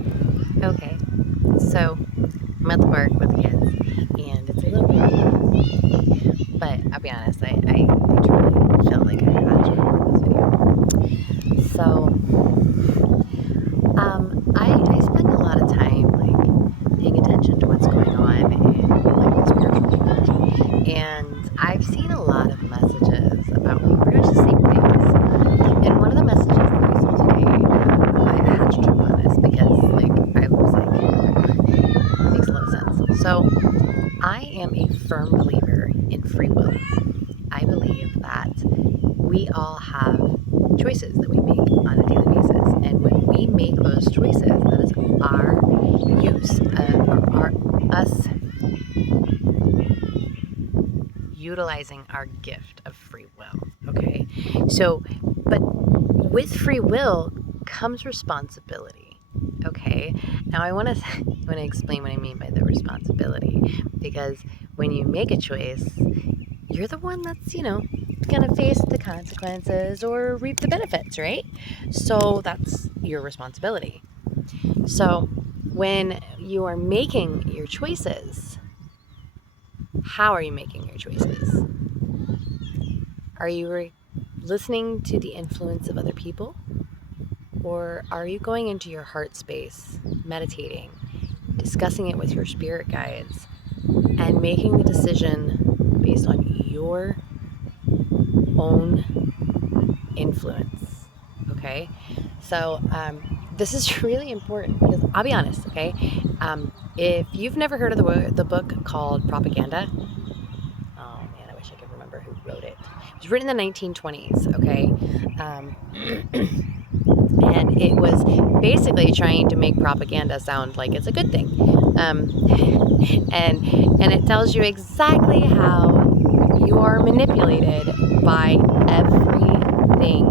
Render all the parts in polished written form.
Okay, so I'm at the park with the kids, and it's a little bit, but I'll be honest, I truly felt like I had to record this video. I spend a lot of time like paying attention to what's going on in like the spiritual world, and I've seen a lot of messages about pretty much the same things. And one of the messages that I saw today, I had to jump on this because like I was like, it makes a lot of sense. So I am a firm believer in free will. I believe that we all have choices that we make on a daily basis. And when we make those choices, that is our use of, or us utilizing our gift of free will. Okay. So, but with free will comes responsibility. Okay. Now I want to explain what I mean by the responsibility, because when you make a choice, you're the one that's, going to face the consequences or reap the benefits, right? So that's your responsibility. So when you are making your choices, how are you making your choices? Are you listening to the influence of other people? Or are you going into your heart space, meditating, discussing it with your spirit guides, and making the decision based on your own influence? Okay, so this is really important because I'll be honest. Okay, if you've never heard of the book called Propaganda, oh man, I wish I could remember who wrote it. It was written in the 1920s. Okay, um, and it was basically trying to make propaganda sound like it's a good thing, um, and it tells you exactly how you are manipulated by everything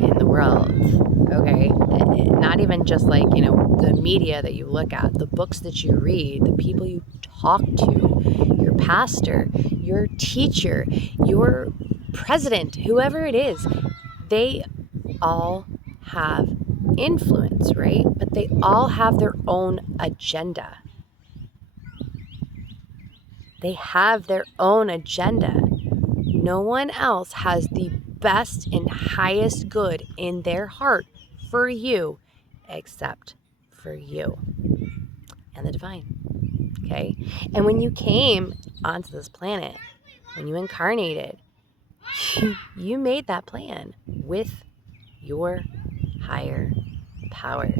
in the world. Okay, not even just like the media that you look at, the books that you read, the people you talk to, your pastor, your teacher, your president, whoever it is, they all have influence, right? But they all have their own agenda. They have their own agenda. No one else has the best and highest good in their heart for you except for you and the divine. Okay? And when you came onto this planet, when you incarnated, you made that plan with your higher power.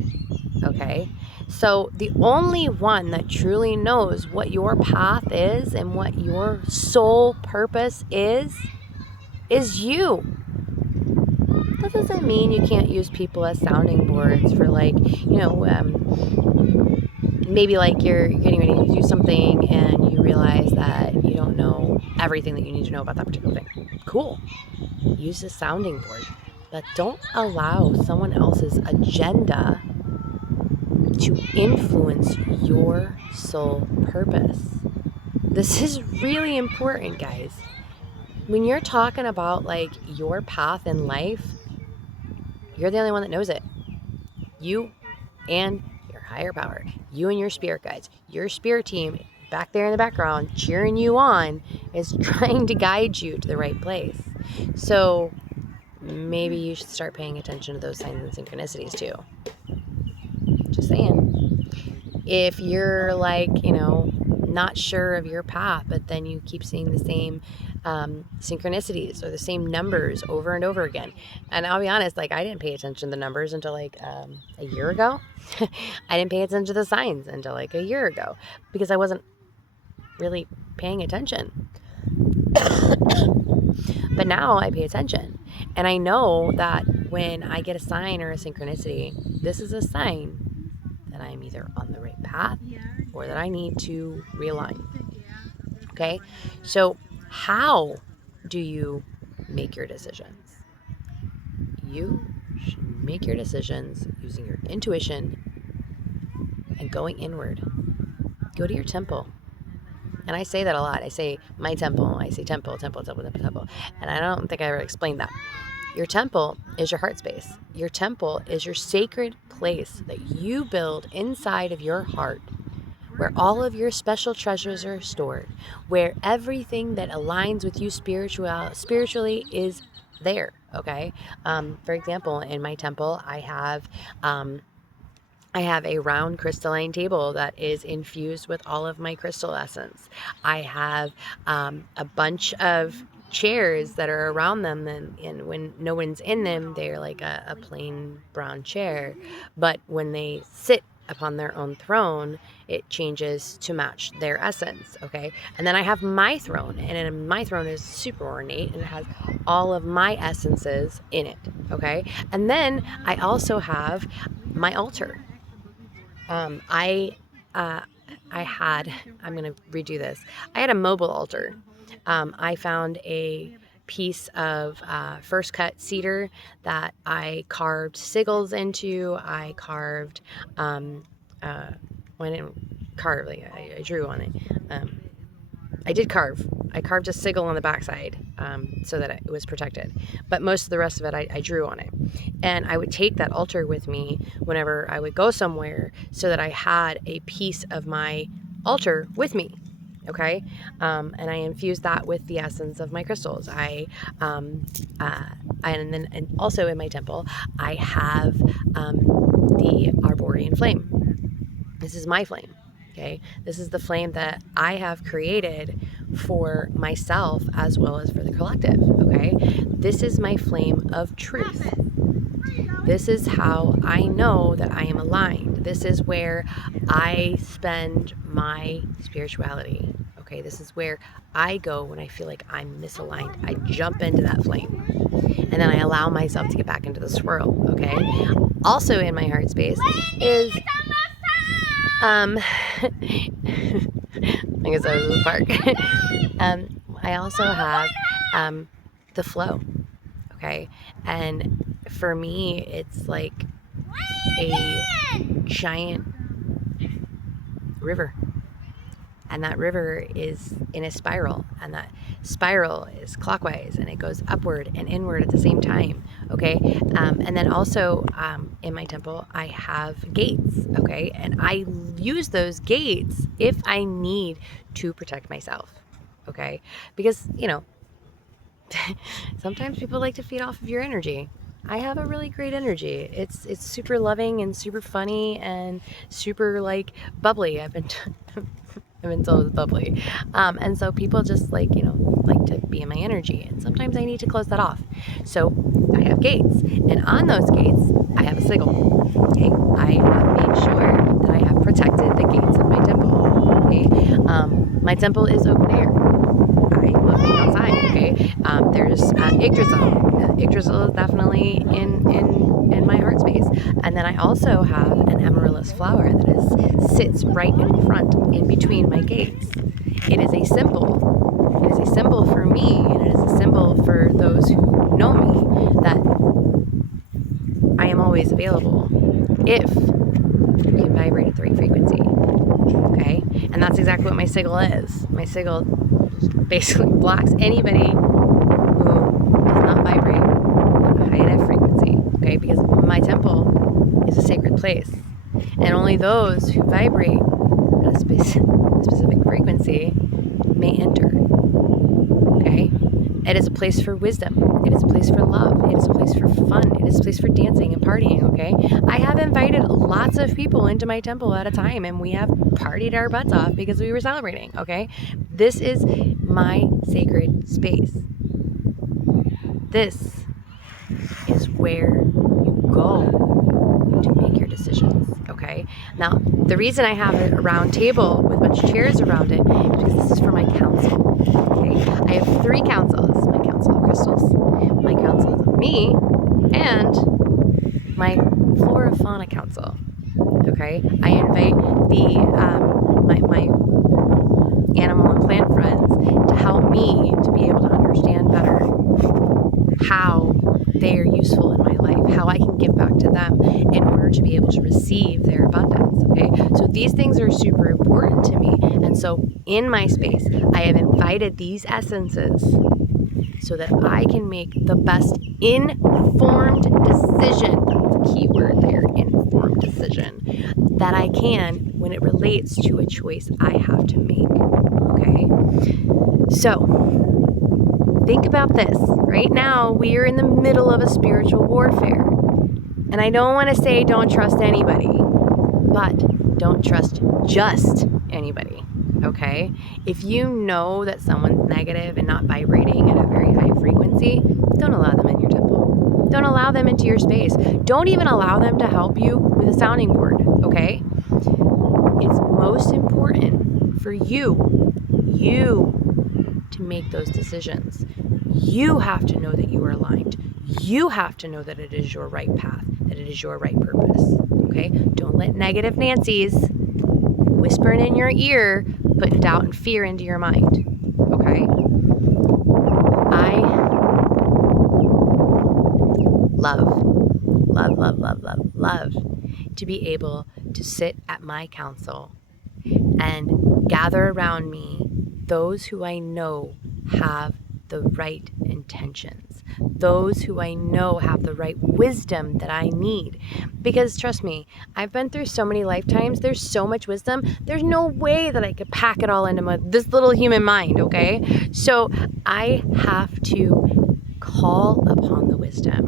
Okay? So the only one that truly knows what your path is and what your soul purpose is you. That doesn't mean you can't use people as sounding boards for maybe like you're getting ready to do something and you realize that you don't know everything that you need to know about that particular thing. Cool. Use a sounding board, but don't allow someone else's agenda to influence your soul purpose. This is really important, guys. When you're talking about like your path in life, you're the only one that knows it. You and your higher power, you and your spirit guides, your spirit team back there in the background cheering you on is trying to guide you to the right place. So maybe you should start paying attention to those signs and synchronicities too. Just saying. If you're like, not sure of your path, but then you keep seeing the same synchronicities or the same numbers over and over again. And I'll be honest, like I didn't pay attention to the numbers until like a year ago. I didn't pay attention to the signs until like a year ago because I wasn't really paying attention. But now I pay attention. And I know that when I get a sign or a synchronicity, this is a sign that I'm either on the right path or that I need to realign. Okay? So, how do you make your decisions? You should make your decisions using your intuition and going inward. Go to your temple. And I say that a lot. I say my temple. I say temple. And I don't think I ever explained that. Your temple is your heart space. Your temple is your sacred place that you build inside of your heart, where all of your special treasures are stored, where everything that aligns with you spiritually is there. Okay. For example, in my temple, I have a round crystalline table that is infused with all of my crystal essence. I have a bunch of chairs that are around them, and when no one's in them, they're like a plain brown chair. But when they sit upon their own throne, it changes to match their essence. Okay. And then I have my throne, and my throne is super ornate and it has all of my essences in it. Okay. And then I also have my altar. um, I uh, I'm going to redo this. I had a mobile altar. I found a piece of first cut cedar that I carved sigils into. I carved, well, I didn't carve, like I drew on it. I did carve. I carved a sigil on the backside so that it was protected. But most of the rest of it, I drew on it. And I would take that altar with me whenever I would go somewhere so that I had a piece of my altar with me. Okay. And I infused that with the essence of my crystals. And also in my temple, I have the Arborean flame. This is my flame. Okay, this is the flame that I have created for myself as well as for the collective. Okay, this is my flame of truth. This is how I know that I am aligned. This is where I spend my spirituality. Okay, this is where I go when I feel like I'm misaligned. I jump into that flame and then I allow myself to get back into the swirl. Okay, also in my heart space is I guess I was in the park. I also have the flow. Okay, and for me, it's like a giant river, and that river is in a spiral, and that spiral is clockwise, and it goes upward and inward at the same time. Okay, and then also in my temple I have gates. Okay, and I use those gates if I need to protect myself. Okay, because sometimes people like to feed off of your energy. I have a really great energy. It's super loving and super funny and super like bubbly. I've been told it's bubbly, and so people just like to be in my energy, and sometimes I need to close that off. So I have gates, and on those gates I have a sigil. Okay, I have made sure that I have protected the gates of my temple. Okay, my temple is open air. I love being outside. Okay, there's Yggdrasil. Yggdrasil is definitely in my heart space, and then I also have an amaryllis flower that sits right in front, in between my gates. It is a symbol. It is a symbol for me, and it is a symbol for those who know me that I am always available if you can vibrate at the right frequency. Okay, and that's exactly what my sigil is. My sigil basically blocks anybody who does not vibrate at a high enough frequency. Okay, because my temple is a sacred place, and only those who vibrate at a specific frequency may enter. Okay, it is a place for wisdom. It is a place for love. It is a place for fun. It is a place for dancing and partying. Okay, I have invited lots of people into my temple at a time, and we have partied our butts off because we were celebrating. Okay, this is my sacred space. This is where you go to make your decisions. Okay, now the reason I have a round table with a bunch of chairs around it is because this is for my council. Okay, I have 3 councils: my council of crystals, my council of me, and my flora fauna council. Okay, I invite my animal and plant friends to help me to be able to understand better how they are useful in my life, how I can give back to them in order to be able to receive their abundance. Okay, so these things are super important to me, and so in my space I have invited these essences so that I can make the best informed decision. That's a key word there, informed decision, that I can when it relates to a choice I have to make. Okay? So, think about this. Right now, we are in the middle of a spiritual warfare. And I don't want to say don't trust anybody, but don't trust just anybody. Okay? If you know that someone's negative and not vibrating at a very high frequency, don't allow them in your temple. Don't allow them into your space. Don't even allow them to help you with a sounding board. Okay? It's most important for you to make those decisions. You have to know that you are aligned. You have to know that it is your right path, that it is your right purpose. Okay? Don't let negative Nancy's whispering in your ear put doubt and fear into your mind. Okay? I love to be able to sit at my council and gather around me those who I know have the right intentions, those who I know have the right wisdom that I need. Because trust me, I've been through so many lifetimes, there's so much wisdom, there's no way that I could pack it all into this little human mind, okay? So I have to call upon the wisdom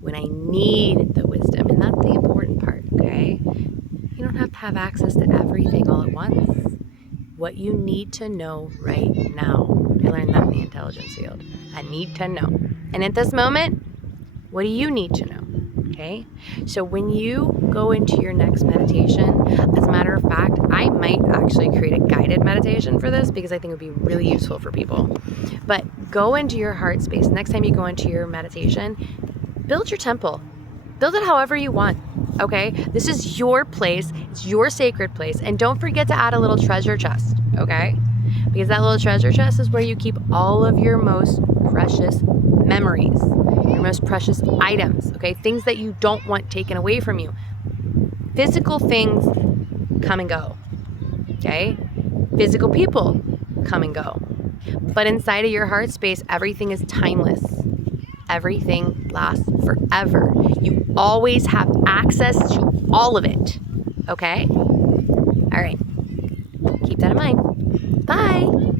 when I need the wisdom, and that's the important part, okay? You don't have to have access to everything all at once. What you need to know right now. I learned that in the intelligence field. I need to know. And at this moment, what do you need to know? Okay? So when you go into your next meditation, as a matter of fact, I might actually create a guided meditation for this because I think it would be really useful for people. But go into your heart space. Next time you go into your meditation, build your temple. Build it however you want. Okay? This is your place. It's your sacred place. And don't forget to add a little treasure chest. Okay? Because that little treasure chest is where you keep all of your most precious memories, your most precious items, okay? Things that you don't want taken away from you. Physical things come and go, okay? Physical people come and go. But inside of your heart space, everything is timeless. Everything lasts forever. You always have access to all of it, okay? All right. Keep that in mind. Bye.